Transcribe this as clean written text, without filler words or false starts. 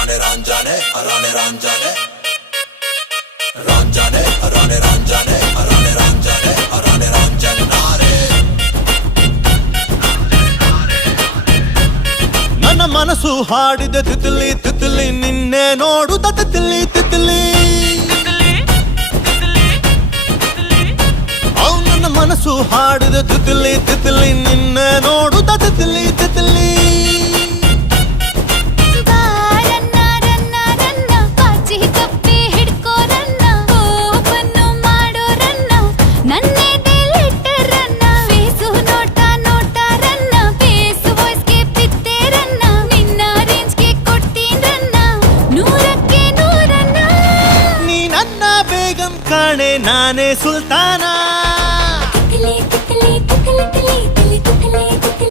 Arane Ranjane, Arane Ranjane, Ranjane, Arane Ranjane, Arane Ranjane, Arane Ranjane Nare. ನನ್ನ ಮನಸ್ಸು ಹಾಡಿದ ತಿತ್ಲಿ ತಿತ್ಲಿ ನಿನ್ನೆ ನೋಡುತ್ತ ತಿತ್ಲಿ ತಿತ್ಲಿ ನನ್ನ ಮನಸ್ಸು ಹಾಡಿದ ತಿತ್ಲಿ ತಿತ್ಲಿ ನಿನ್ನೆ ನೋಡುತ್ತ ತಿತ್ಲಿ ತಿತ್ಲಿ ಕಾಣೆ ನಾನೇ ಸುಲ್ತಾನ